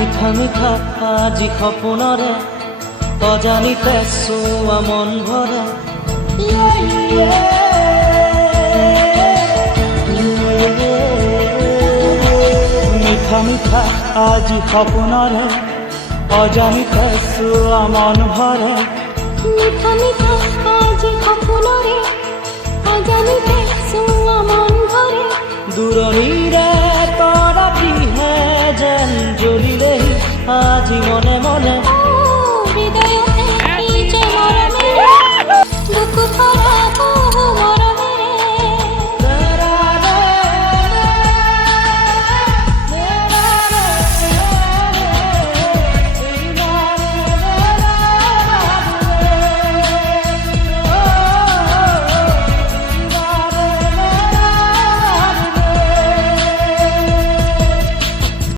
মিঠা মিঠা আজি সপোনৰে অজানিতে চোৱা মন ভৰে মিঠা মিঠা আজি সপোনৰে অজানিতে চোৱা মন ভৰে মিঠা মিঠা আজি সপোনৰে অজানিতে চোৱা মন ভৰে দূৰণিৰে তৰা